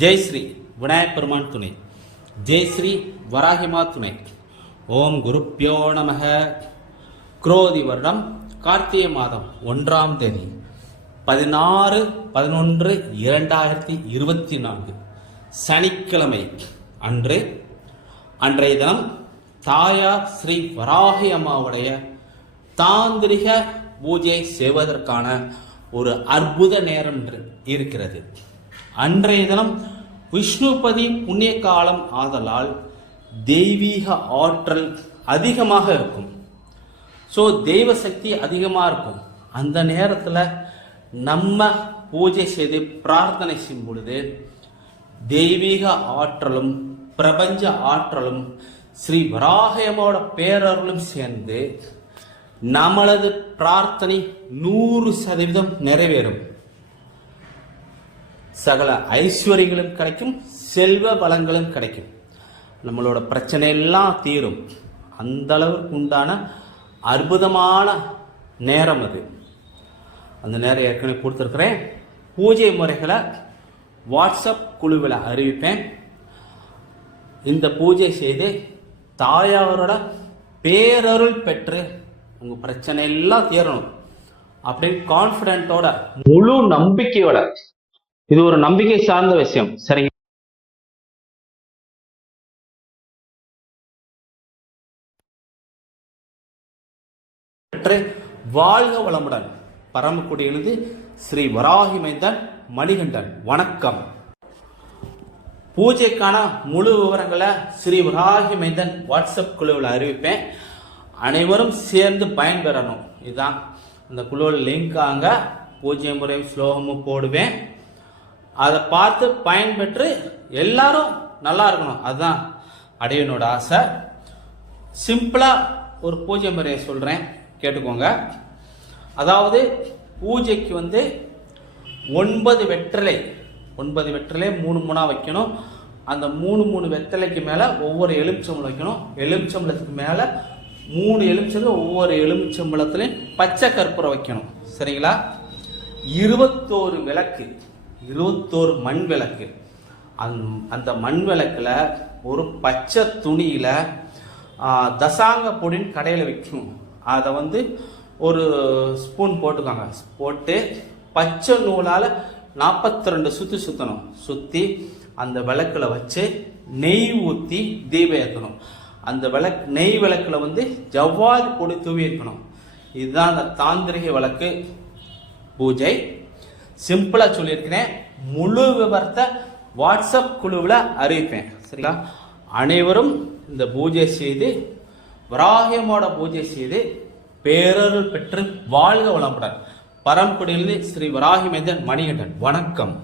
ஜெய் ஸ்ரீ விநாயகப் பெருமான் துணை, ஜெய் ஸ்ரீ வராகிமா துணை. ஓம் குருப்பியோ நமக. குரோதி வருடம் கார்த்திகை மாதம் 1ஆம் தேதி 16/11/2024 சனிக்கிழமை அன்றைய தினம் தாயார் ஸ்ரீ வராகி அம்மாவுடைய தாந்திரிக பூஜை செய்வதற்கான ஒரு அற்புத நேரம் இருக்கிறது. அன்றைய தினம் விஷ்ணுபதி புண்ணிய காலம் ஆதலால் தெய்வீக ஆற்றல் அதிகமாக இருக்கும். ஸோ தெய்வ சக்தி அதிகமாக இருக்கும். அந்த நேரத்தில் நம்ம பூஜை செய்து பிரார்த்தனை செய்யும் பொழுது தெய்வீக ஆற்றலும் பிரபஞ்ச ஆற்றலும் ஸ்ரீ வராகியமோட பேரருளும் சேர்ந்து நம்மளது பிரார்த்தனை 100% நிறைவேறும். சகல ஐஸ்வர்யங்களும் கிடைக்கும், செல்வ பலங்களும் கிடைக்கும், நம்மளோட பிரச்சனை எல்லாம் தீரும். அந்த அளவுக்கு உண்டான அற்புதமான நேரம் அது. அந்த நேரம் ஏற்கனவே கொடுத்துருக்கிறேன். பூஜை முறைகளை வாட்ஸ்அப் குழுவில் அறிவிப்பேன். இந்த பூஜை செய்து தாயாரோட பேரருள் பெற்று உங்கள் பிரச்சனை எல்லாம் தீரணும் அப்படின்னு கான்ஃபிடென்ட்டோட, முழு நம்பிக்கையோட, இது ஒரு நம்பிக்கை சார்ந்த விஷயம், சரிங்க? வாழ்க வளமுடன். பரமக்குடியிலிருந்து ஸ்ரீ வராகி மைந்தன் மணிகண்டன். வணக்கம். பூஜைக்கான முழு விவரங்களை ஸ்ரீ வராகி மைந்தன் வாட்ஸ்அப் குழுவில் அறிவிப்பேன். அனைவரும் சேர்ந்து பயன்பெறணும். இதுதான் இந்த குழுவில் லிங்க். அங்கே பூஜை முறை ஸ்லோகமும் போடுவேன். அதை பார்த்து பயன்பெற்று எல்லாரும் நல்லா இருக்கணும், அதுதான் அடையனோட ஆசை. சிம்பிளாக ஒரு பூஜை முறையை சொல்கிறேன், கேட்டுக்கோங்க. அதாவது பூஜைக்கு 9 வெற்றிலை 3 வைக்கணும். அந்த 3 வெற்றிலைக்கு மேலே ஒவ்வொரு எலுமிச்சம்பழம் வைக்கணும். எலுமிச்சம்பழத்துக்கு மேலே 3 எலுமிச்சம்பழம், ஒவ்வொரு எலுமிச்சம்பழத்துலையும் பச்சை கற்பூரம் வைக்கணும், சரிங்களா? 21 விளக்கு, 21 மண் விளக்கு. அந்த மண் விளக்கில் ஒரு பச்சை துணியில் தசாங்க பொடின்னு கடையில் வைக்கணும். அதை ஒரு ஸ்பூன் போட்டுக்காங்க. போட்டு பச்சை நூலால் 42 சுற்றி சுற்றணும். சுற்றி அந்த விளக்கில் வச்சு நெய் ஊற்றி தீபம் ஏற்றணும். அந்த நெய் விளக்கில் ஜவ்வாது பொடி தூவி இருக்கணும். இதுதான் அந்த தாந்திரிக விளக்கு பூஜை. சிம்பிளாக சொல்லியிருக்கிறேன். முழு விவரத்தை வாட்ஸ்அப் குழுவில் அறிவிப்பேன், சரிங்களா? அனைவரும் இந்த பூஜை செய்து வராகியமோட பூஜை செய்து பேரருள் பெற்று வாழ்க வளமுடன். பரமக்குடியிலிருந்து ஸ்ரீ வராகி மைந்தன் மணிகண்டன். வணக்கம்.